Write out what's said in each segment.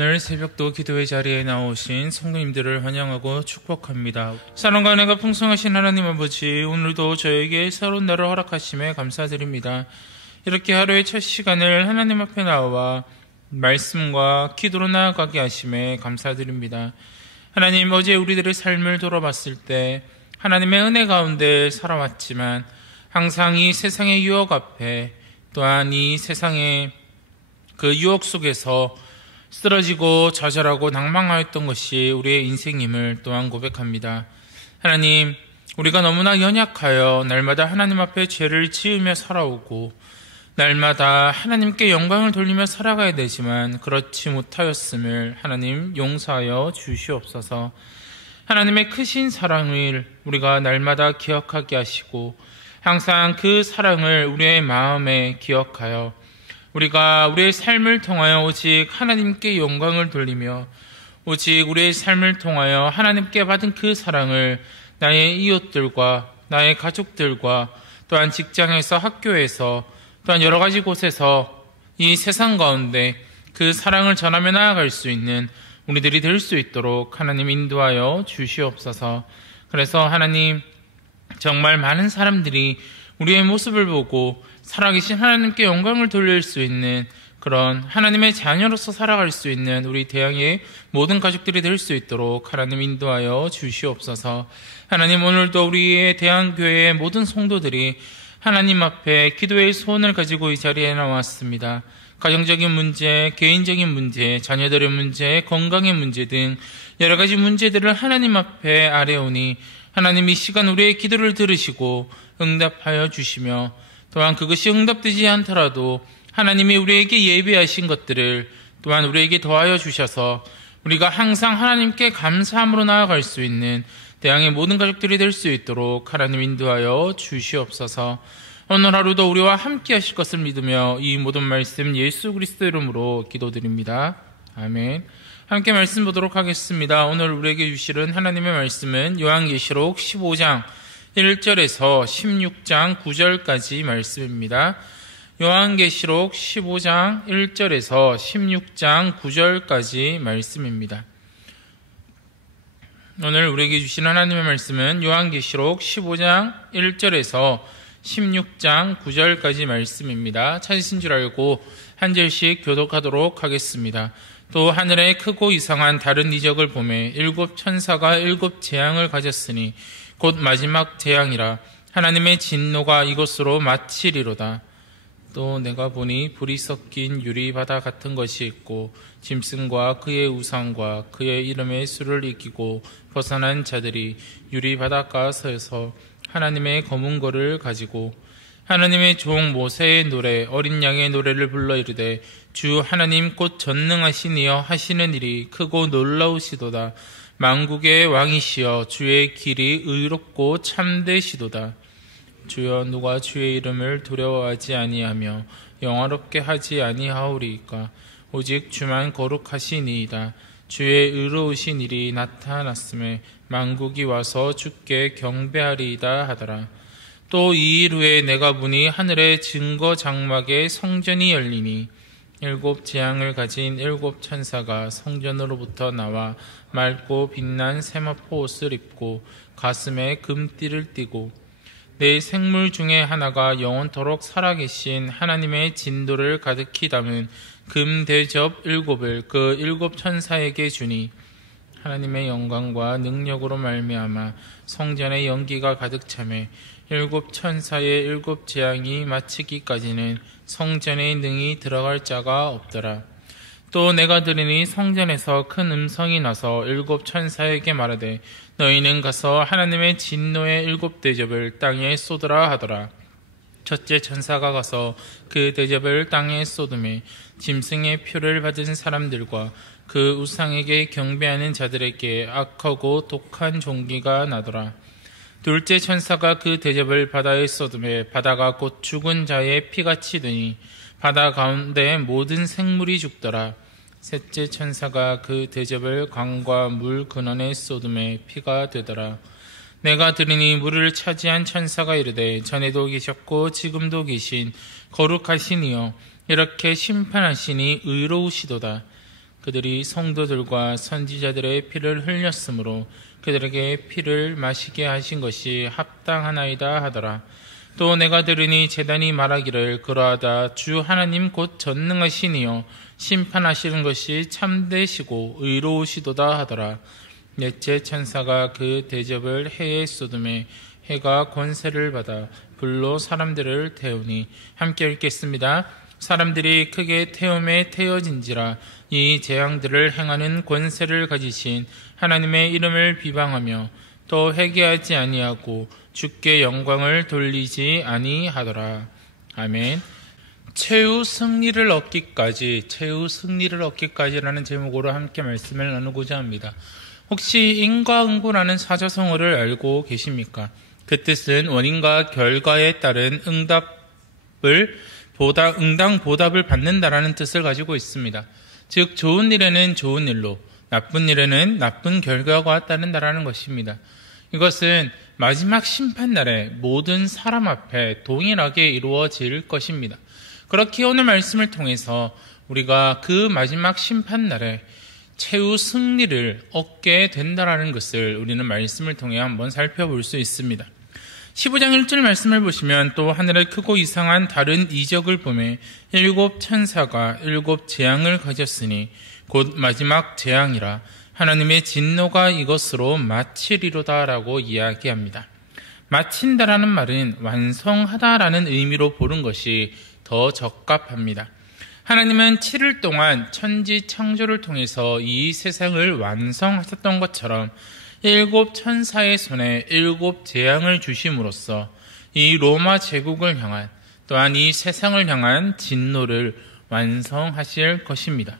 오늘 새벽도 기도의 자리에 나오신 성도님들을 환영하고 축복합니다. 사랑과 은혜가 풍성하신 하나님 아버지, 오늘도 저에게 새로운 날을 허락하심에 감사드립니다. 이렇게 하루의 첫 시간을 하나님 앞에 나와 말씀과 기도로 나아가게 하심에 감사드립니다. 하나님, 어제 우리들의 삶을 돌아봤을 때 하나님의 은혜 가운데 살아왔지만 항상 이 세상의 유혹 앞에, 또한 이 세상의 그 유혹 속에서 쓰러지고 좌절하고 낭망하였던 것이 우리의 인생임을 또한 고백합니다. 하나님, 우리가 너무나 연약하여 날마다 하나님 앞에 죄를 지으며 살아오고 날마다 하나님께 영광을 돌리며 살아가야 되지만 그렇지 못하였음을 하나님 용서하여 주시옵소서. 하나님의 크신 사랑을 우리가 날마다 기억하게 하시고 항상 그 사랑을 우리의 마음에 기억하여 우리가 우리의 삶을 통하여 오직 하나님께 영광을 돌리며 오직 우리의 삶을 통하여 하나님께 받은 그 사랑을 나의 이웃들과 나의 가족들과 또한 직장에서, 학교에서, 또한 여러 가지 곳에서 이 세상 가운데 그 사랑을 전하며 나아갈 수 있는 우리들이 될 수 있도록 하나님 인도하여 주시옵소서. 그래서 하나님, 정말 많은 사람들이 우리의 모습을 보고 살아계신 하나님께 영광을 돌릴 수 있는 그런 하나님의 자녀로서 살아갈 수 있는 우리 대양의 모든 가족들이 될 수 있도록 하나님 인도하여 주시옵소서. 하나님, 오늘도 우리의 대양교회의 모든 성도들이 하나님 앞에 기도의 소원을 가지고 이 자리에 나왔습니다. 가정적인 문제, 개인적인 문제, 자녀들의 문제, 건강의 문제 등 여러 가지 문제들을 하나님 앞에 아뢰오니 하나님, 이 시간 우리의 기도를 들으시고 응답하여 주시며 또한 그것이 응답되지 않더라도 하나님이 우리에게 예비하신 것들을 또한 우리에게 더하여 주셔서 우리가 항상 하나님께 감사함으로 나아갈 수 있는 대양의 모든 가족들이 될 수 있도록 하나님 인도하여 주시옵소서. 오늘 하루도 우리와 함께 하실 것을 믿으며 이 모든 말씀 예수 그리스도 이름으로 기도드립니다. 아멘. 함께 말씀 보도록 하겠습니다. 오늘 우리에게 주시는 하나님의 말씀은 요한계시록 15장 1절에서 16장 9절까지 말씀입니다. 요한계시록 15장 1절에서 16장 9절까지 말씀입니다. 오늘 우리에게 주신 하나님의 말씀은 요한계시록 15장 1절에서 16장 9절까지 말씀입니다. 찾으신 줄 알고 한 절씩 교독하도록 하겠습니다. 또 하늘에 크고 이상한 다른 이적을 보매 일곱 천사가 일곱 재앙을 가졌으니 곧 마지막 재앙이라. 하나님의 진노가 이것으로 마치리로다. 또 내가 보니 불이 섞인 유리바다 같은 것이 있고 짐승과 그의 우상과 그의 이름의 수를 이기고 벗어난 자들이 유리바닷가 서서 하나님의 검은 거를 가지고 하나님의 종 모세의 노래, 어린 양의 노래를 불러 이르되 주 하나님 곧 전능하신 이여 하시는 일이 크고 놀라우시도다. 만국의 왕이시여 주의 길이 의롭고 참되시도다. 주여, 누가 주의 이름을 두려워하지 아니하며 영화롭게 하지 아니하오리이까. 오직 주만 거룩하시니이다. 주의 의로우신 일이 나타났음에 만국이 와서 주께 경배하리이다 하더라. 또 이 일 후에 내가 보니 하늘의 증거 장막에 성전이 열리니 일곱 재앙을 가진 일곱 천사가 성전으로부터 나와 맑고 빛난 세마포 옷을 입고 가슴에 금띠를 띠고 네 생물 중에 하나가 영원토록 살아계신 하나님의 진도를 가득히 담은 금 대접 일곱을 그 일곱 천사에게 주니 하나님의 영광과 능력으로 말미암아 성전의 연기가 가득 차매 일곱 천사의 일곱 재앙이 마치기까지는 성전에 능히 들어갈 자가 없더라. 또 내가 들으니 성전에서 큰 음성이 나서 일곱 천사에게 말하되 너희는 가서 하나님의 진노의 일곱 대접을 땅에 쏟으라 하더라. 첫째 천사가 가서 그 대접을 땅에 쏟음에 짐승의 표를 받은 사람들과 그 우상에게 경배하는 자들에게 악하고 독한 종기가 나더라. 둘째 천사가 그 대접을 바다에 쏟음에 바다가 곧 죽은 자의 피같이 되니 바다 가운데 모든 생물이 죽더라. 셋째 천사가 그 대접을 강과 물 근원에 쏟음에 피가 되더라. 내가 들으니 물을 차지한 천사가 이르되 전에도 계셨고 지금도 계신 거룩하신 이여 이렇게 심판하시니 의로우시도다. 그들이 성도들과 선지자들의 피를 흘렸으므로 그들에게 피를 마시게 하신 것이 합당하나이다 하더라. 또 내가 들으니 제단이 말하기를 그러하다 주 하나님 곧 전능하시니요 심판하시는 것이 참되시고 의로우시도다 하더라. 넷째 천사가 그 대접을 해에 쏟음에 해가 권세를 받아 불로 사람들을 태우니 함께 읽겠습니다. 사람들이 크게 태움에 태워진지라 이 재앙들을 행하는 권세를 가지신 하나님의 이름을 비방하며 또 회개하지 아니하고 주께 영광을 돌리지 아니하더라. 아멘. 최후 승리를 얻기까지라는 제목으로 함께 말씀을 나누고자 합니다. 혹시 인과응보라는 사자성어를 알고 계십니까? 그 뜻은 원인과 결과에 따른 응당 보답을 받는다라는 뜻을 가지고 있습니다. 즉 좋은 일에는 좋은 일로, 나쁜 일에는 나쁜 결과가 따른다라는 것입니다. 이것은 마지막 심판날에 모든 사람 앞에 동일하게 이루어질 것입니다. 그렇게 오늘 말씀을 통해서 우리가 그 마지막 심판날에 최후 승리를 얻게 된다라는 것을 우리는 말씀을 통해 한번 살펴볼 수 있습니다. 15장 1절 말씀을 보시면 또 하늘에 크고 이상한 다른 이적을 보매 일곱 천사가 일곱 재앙을 가졌으니 곧 마지막 재앙이라 하나님의 진노가 이것으로 마치리로다라고 이야기합니다. 마친다라는 말은 완성하다라는 의미로 보는 것이 더 적합합니다. 하나님은 7일 동안 천지 창조를 통해서 이 세상을 완성하셨던 것처럼 일곱 천사의 손에 일곱 재앙을 주심으로써 이 로마 제국을 향한 또한 이 세상을 향한 진노를 완성하실 것입니다.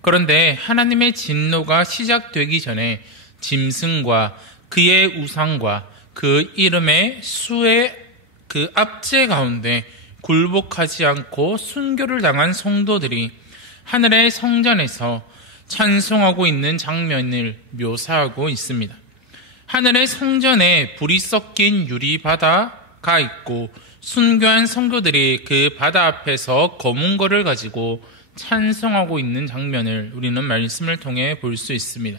그런데 하나님의 진노가 시작되기 전에 짐승과 그의 우상과 그 이름의 수의 그 압제 가운데 굴복하지 않고 순교를 당한 성도들이 하늘의 성전에서 찬송하고 있는 장면을 묘사하고 있습니다. 하늘의 성전에 불이 섞인 유리바다가 있고 순교한 성도들이 그 바다 앞에서 검은 거를 가지고 찬송하고 있는 장면을 우리는 말씀을 통해 볼 수 있습니다.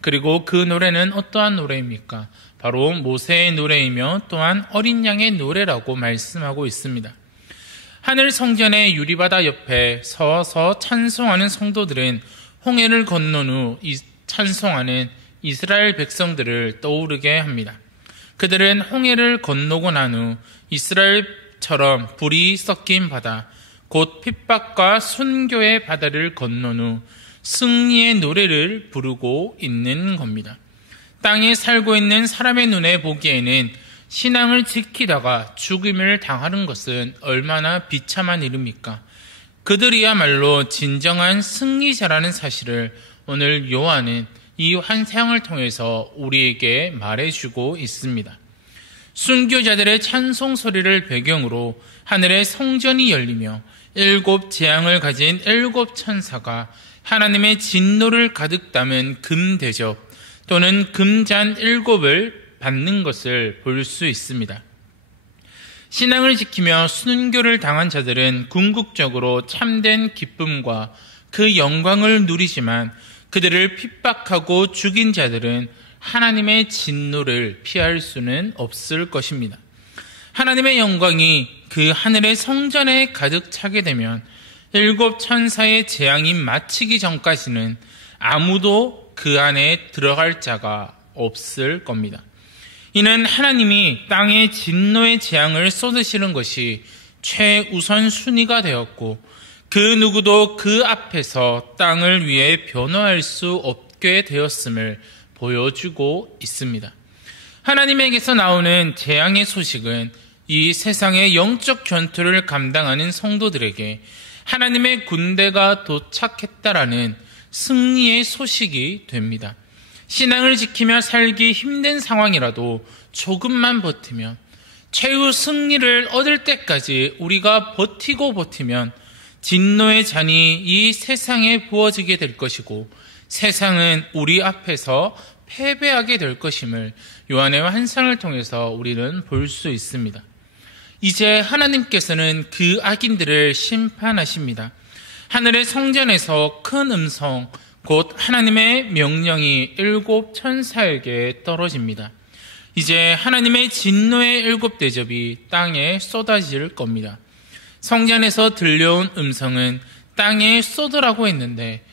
그리고 그 노래는 어떠한 노래입니까? 바로 모세의 노래이며 또한 어린 양의 노래라고 말씀하고 있습니다. 하늘 성전의 유리바다 옆에 서서 찬송하는 성도들은 홍해를 건넌 후 찬송하는 이스라엘 백성들을 떠오르게 합니다. 그들은 홍해를 건너고 난 후 이스라엘처럼 불이 섞인 바다, 곧 핍박과 순교의 바다를 건넌 후 승리의 노래를 부르고 있는 겁니다. 땅에 살고 있는 사람의 눈에 보기에는 신앙을 지키다가 죽임을 당하는 것은 얼마나 비참한 일입니까? 그들이야말로 진정한 승리자라는 사실을 오늘 요한은 이 환상을 통해서 우리에게 말해주고 있습니다. 순교자들의 찬송 소리를 배경으로 하늘의 성전이 열리며 일곱 재앙을 가진 일곱 천사가 하나님의 진노를 가득 담은 금대접 또는 금잔 일곱을 받는 것을 볼 수 있습니다. 신앙을 지키며 순교를 당한 자들은 궁극적으로 참된 기쁨과 그 영광을 누리지만 그들을 핍박하고 죽인 자들은 하나님의 진노를 피할 수는 없을 것입니다. 하나님의 영광이 그 하늘의 성전에 가득 차게 되면 일곱 천사의 재앙이 마치기 전까지는 아무도 그 안에 들어갈 자가 없을 겁니다. 이는 하나님이 땅에 진노의 재앙을 쏟으시는 것이 최우선 순위가 되었고 그 누구도 그 앞에서 땅을 위해 변호할 수 없게 되었음을 보여주고 있습니다. 하나님에게서 나오는 재앙의 소식은 이 세상의 영적 전투를 감당하는 성도들에게 하나님의 군대가 도착했다라는 승리의 소식이 됩니다. 신앙을 지키며 살기 힘든 상황이라도 조금만 버티면 최후 승리를 얻을 때까지 우리가 버티면 진노의 잔이 이 세상에 부어지게 될 것이고 세상은 우리 앞에서 패배하게 될 것임을 요한의 환상을 통해서 우리는 볼 수 있습니다. 이제 하나님께서는 그 악인들을 심판하십니다. 하늘의 성전에서 큰 음성, 곧 하나님의 명령이 7 천사에게 떨어집니다. 이제 하나님의 진노의 7 대접이 땅에 쏟아질 겁니다. 성전에서 들려온 음성은 땅에 쏟으라고 했는데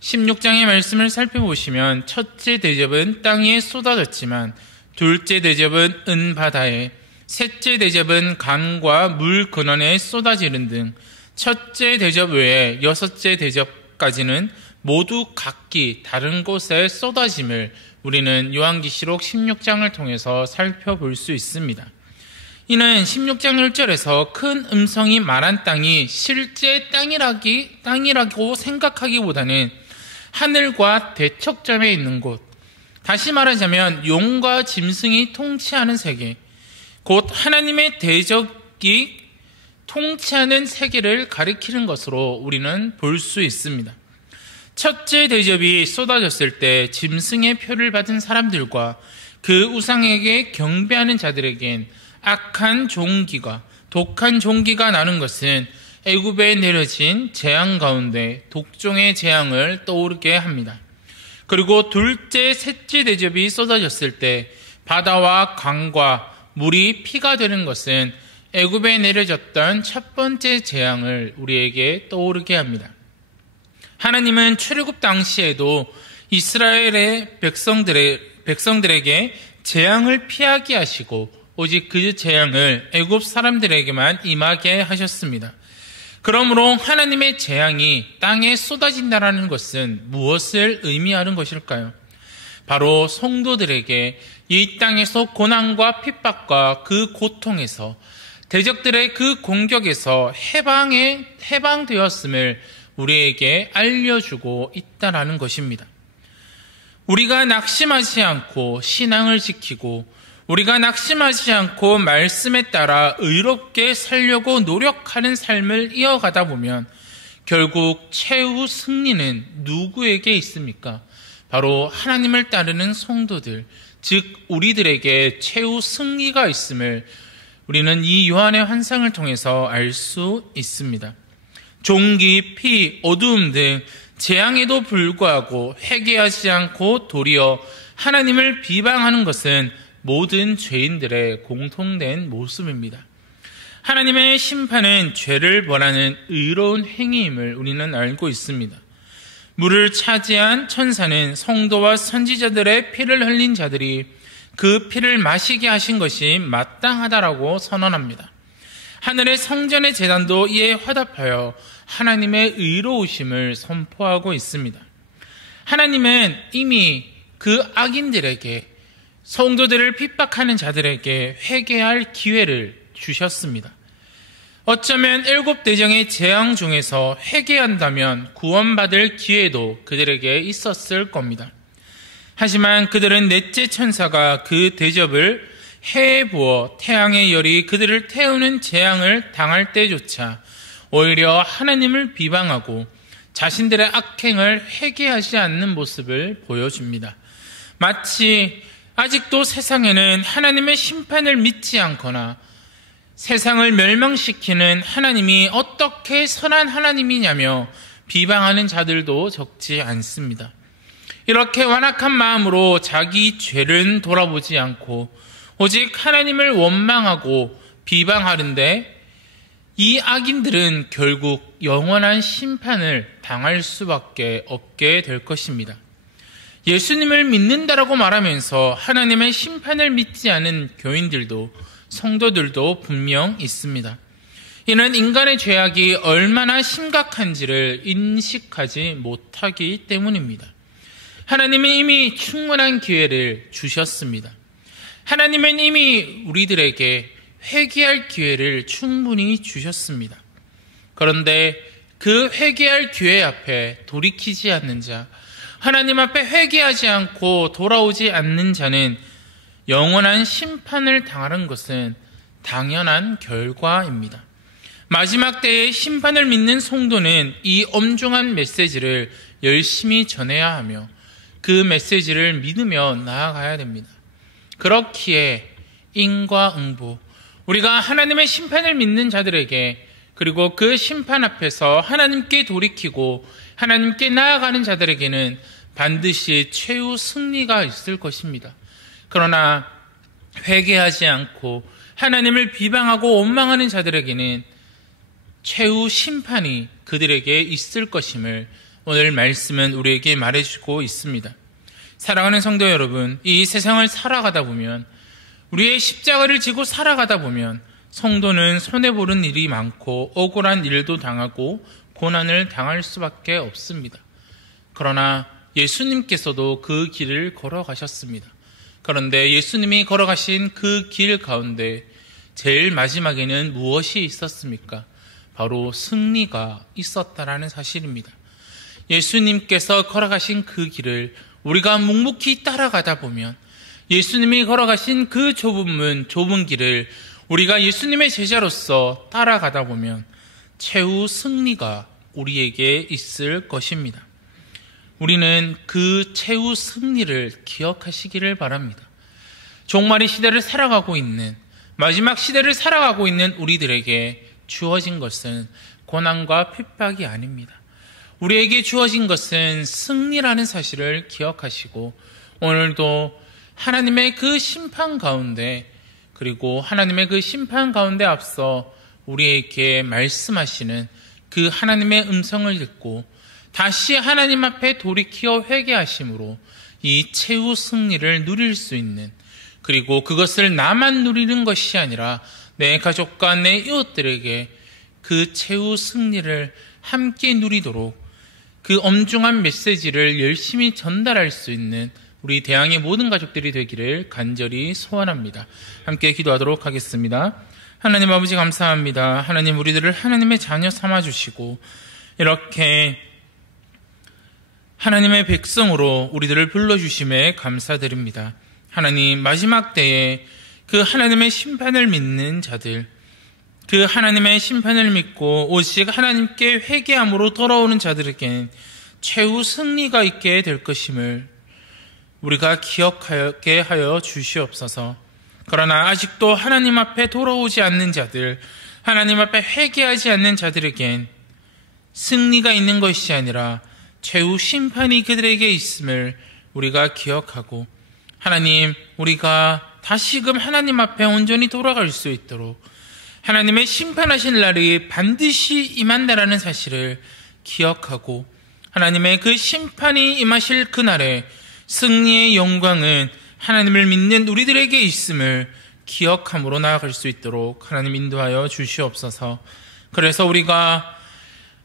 16장의 말씀을 살펴보시면 첫째 대접은 땅에 쏟아졌지만 둘째 대접은 은바다에, 셋째 대접은 강과 물 근원에 쏟아지는 등 첫째 대접 외에 여섯째 대접까지는 모두 각기 다른 곳에 쏟아짐을 우리는 요한계시록 16장을 통해서 살펴볼 수 있습니다. 이는 16장 1절에서 큰 음성이 말한 땅이 실제 땅이라고 생각하기보다는 하늘과 대척점에 있는 곳, 다시 말하자면 용과 짐승이 통치하는 세계, 곧 하나님의 대적이 통치하는 세계를 가리키는 것으로 우리는 볼 수 있습니다. 첫째 대접이 쏟아졌을 때 짐승의 표를 받은 사람들과 그 우상에게 경배하는 자들에겐 악한 종기가, 독한 종기가 나는 것은 애굽에 내려진 재앙 가운데 독종의 재앙을 떠오르게 합니다. 그리고 둘째, 셋째 대접이 쏟아졌을 때 바다와 강과 물이 피가 되는 것은 애굽에 내려졌던 첫 번째 재앙을 우리에게 떠오르게 합니다. 하나님은 출애굽 당시에도 이스라엘의 백성들에게 재앙을 피하게 하시고 오직 그 재앙을 애굽 사람들에게만 임하게 하셨습니다. 그러므로 하나님의 재앙이 땅에 쏟아진다라는 것은 무엇을 의미하는 것일까요? 바로 성도들에게 이 땅에서 고난과 핍박과 그 고통에서 대적들의 그 공격에서 해방되었음을 우리에게 알려주고 있다라는 것입니다. 우리가 낙심하지 않고 신앙을 지키고 우리가 낙심하지 않고 말씀에 따라 의롭게 살려고 노력하는 삶을 이어가다 보면 결국 최후 승리는 누구에게 있습니까? 바로 하나님을 따르는 성도들, 즉 우리들에게 최후 승리가 있음을 우리는 이 요한의 환상을 통해서 알 수 있습니다. 종기, 피, 어두움 등 재앙에도 불구하고 회개하지 않고 도리어 하나님을 비방하는 것은 모든 죄인들의 공통된 모습입니다. 하나님의 심판은 죄를 벌하는 의로운 행위임을 우리는 알고 있습니다. 물을 차지한 천사는 성도와 선지자들의 피를 흘린 자들이 그 피를 마시게 하신 것이 마땅하다라고 선언합니다. 하늘의 성전의 제단도 이에 화답하여 하나님의 의로우심을 선포하고 있습니다. 하나님은 이미 그 악인들에게, 성도들을 핍박하는 자들에게 회개할 기회를 주셨습니다. 어쩌면 7 대정의 재앙 중에서 회개한다면 구원받을 기회도 그들에게 있었을 겁니다. 하지만 그들은 넷째 천사가 그 대접을 해에 부어 태양의 열이 그들을 태우는 재앙을 당할 때조차 오히려 하나님을 비방하고 자신들의 악행을 회개하지 않는 모습을 보여줍니다. 마치 아직도 세상에는 하나님의 심판을 믿지 않거나 세상을 멸망시키는 하나님이 어떻게 선한 하나님이냐며 비방하는 자들도 적지 않습니다. 이렇게 완악한 마음으로 자기 죄를 돌아보지 않고 오직 하나님을 원망하고 비방하는데 이 악인들은 결국 영원한 심판을 당할 수밖에 없게 될 것입니다. 예수님을 믿는다라고 말하면서 하나님의 심판을 믿지 않은 교인들도 성도들도 분명 있습니다. 이는 인간의 죄악이 얼마나 심각한지를 인식하지 못하기 때문입니다. 하나님은 이미 충분한 기회를 주셨습니다. 하나님은 이미 우리들에게 회개할 기회를 충분히 주셨습니다. 그런데 그 회개할 기회 앞에 돌이키지 않는 자, 하나님 앞에 회개하지 않고 돌아오지 않는 자는 영원한 심판을 당하는 것은 당연한 결과입니다. 마지막 때의 심판을 믿는 성도는 이 엄중한 메시지를 열심히 전해야 하며 그 메시지를 믿으며 나아가야 됩니다. 그렇기에 인과 응보, 우리가 하나님의 심판을 믿는 자들에게 그리고 그 심판 앞에서 하나님께 돌이키고 하나님께 나아가는 자들에게는 반드시 최후 승리가 있을 것입니다. 그러나 회개하지 않고 하나님을 비방하고 원망하는 자들에게는 최후 심판이 그들에게 있을 것임을 오늘 말씀은 우리에게 말해주고 있습니다. 사랑하는 성도 여러분, 이 세상을 살아가다 보면, 우리의 십자가를 지고 살아가다 보면 성도는 손해보는 일이 많고 억울한 일도 당하고 고난을 당할 수밖에 없습니다. 그러나 예수님께서도 그 길을 걸어가셨습니다. 그런데 예수님이 걸어가신 그 길 가운데 제일 마지막에는 무엇이 있었습니까? 바로 승리가 있었다라는 사실입니다. 예수님께서 걸어가신 그 길을 우리가 묵묵히 따라가다 보면, 예수님이 걸어가신 그 좁은 문, 좁은 길을 우리가 예수님의 제자로서 따라가다 보면 최후 승리가 우리에게 있을 것입니다. 우리는 그 최후 승리를 기억하시기를 바랍니다. 종말의 시대를 살아가고 있는, 마지막 시대를 살아가고 있는 우리들에게 주어진 것은 고난과 핍박이 아닙니다. 우리에게 주어진 것은 승리라는 사실을 기억하시고, 오늘도 하나님의 그 심판 가운데, 그리고 하나님의 그 심판 가운데 앞서 우리에게 말씀하시는 그 하나님의 음성을 듣고 다시 하나님 앞에 돌이키어 회개하심으로 이 최후 승리를 누릴 수 있는, 그리고 그것을 나만 누리는 것이 아니라 내 가족과 내 이웃들에게 그 최후 승리를 함께 누리도록 그 엄중한 메시지를 열심히 전달할 수 있는 우리 대항의 모든 가족들이 되기를 간절히 소원합니다. 함께 기도하도록 하겠습니다. 하나님 아버지 감사합니다. 하나님, 우리들을 하나님의 자녀 삼아주시고 이렇게 하나님의 백성으로 우리들을 불러주심에 감사드립니다. 하나님, 마지막 때에 그 하나님의 심판을 믿는 자들, 그 하나님의 심판을 믿고 오직 하나님께 회개함으로 돌아오는 자들에겐 최후 승리가 있게 될 것임을 우리가 기억하게 하여 주시옵소서. 그러나 아직도 하나님 앞에 돌아오지 않는 자들, 하나님 앞에 회개하지 않는 자들에겐 승리가 있는 것이 아니라 최후 심판이 그들에게 있음을 우리가 기억하고, 하나님, 우리가 다시금 하나님 앞에 온전히 돌아갈 수 있도록 하나님의 심판하신 날이 반드시 임한다라는 사실을 기억하고, 하나님의 그 심판이 임하실 그날에 승리의 영광은 하나님을 믿는 우리들에게 있음을 기억함으로 나아갈 수 있도록 하나님 인도하여 주시옵소서. 그래서 우리가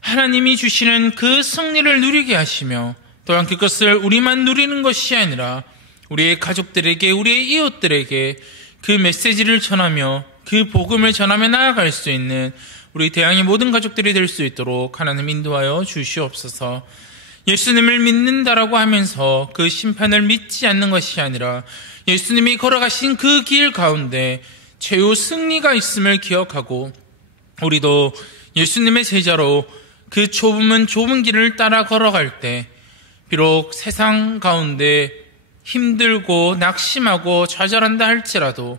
하나님이 주시는 그 승리를 누리게 하시며, 또한 그것을 우리만 누리는 것이 아니라 우리의 가족들에게, 우리의 이웃들에게 그 메시지를 전하며 그 복음을 전하며 나아갈 수 있는 우리 대항의 모든 가족들이 될 수 있도록 하나님 인도하여 주시옵소서. 예수님을 믿는다라고 하면서 그 심판을 믿지 않는 것이 아니라 예수님이 걸어가신 그 길 가운데 최후 승리가 있음을 기억하고, 우리도 예수님의 제자로 그 좁은 길을 따라 걸어갈 때 비록 세상 가운데 힘들고 낙심하고 좌절한다 할지라도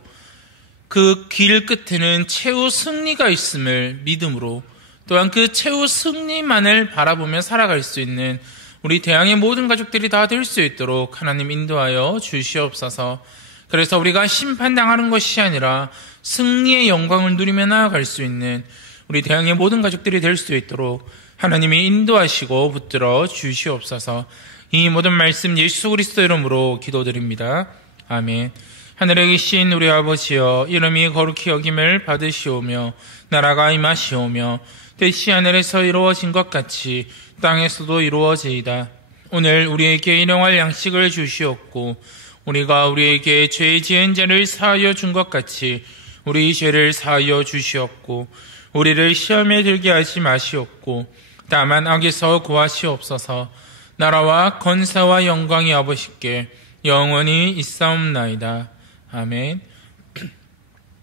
그 길 끝에는 최후 승리가 있음을 믿음으로, 또한 그 최후 승리만을 바라보며 살아갈 수 있는 우리 대항의 모든 가족들이 다 될 수 있도록 하나님 인도하여 주시옵소서. 그래서 우리가 심판당하는 것이 아니라 승리의 영광을 누리며 나아갈 수 있는 우리 대항의 모든 가족들이 될 수 있도록 하나님이 인도하시고 붙들어 주시옵소서. 이 모든 말씀 예수 그리스도 이름으로 기도드립니다. 아멘. 하늘에 계신 우리 아버지여, 이름이 거룩히 여김을 받으시오며 나라가 임하시오며 뜻이 하늘에서 이루어진 것 같이 땅에서도 이루어지이다. 오늘 우리에게 일용할 양식을 주시옵고, 우리가 우리에게 죄 지은 자를 사하여 준 것 같이 우리 죄를 사하여 주시옵고, 우리를 시험에 들게 하지 마시옵고, 다만 악에서 구하시옵소서. 나라와 권세와 영광이 아버지께 영원히 있사옵나이다. 아멘.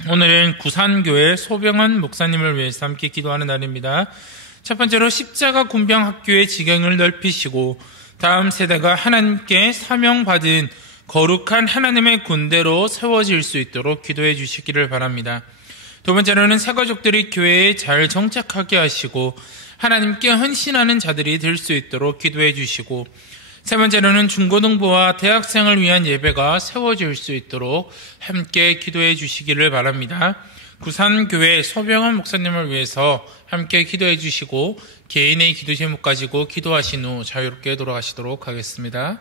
오늘은 구산교회 소병헌 목사님을 위해서 함께 기도하는 날입니다. 첫 번째로 십자가 군병학교의 지경을 넓히시고 다음 세대가 하나님께 사명받은 거룩한 하나님의 군대로 세워질 수 있도록 기도해 주시기를 바랍니다. 두 번째로는 새가족들이 교회에 잘 정착하게 하시고 하나님께 헌신하는 자들이 될 수 있도록 기도해 주시고, 세 번째로는 중고등부와 대학생을 위한 예배가 세워질 수 있도록 함께 기도해 주시기를 바랍니다. 구산교회 소병헌 목사님을 위해서 함께 기도해 주시고 개인의 기도 제목 가지고 기도하신 후 자유롭게 돌아가시도록 하겠습니다.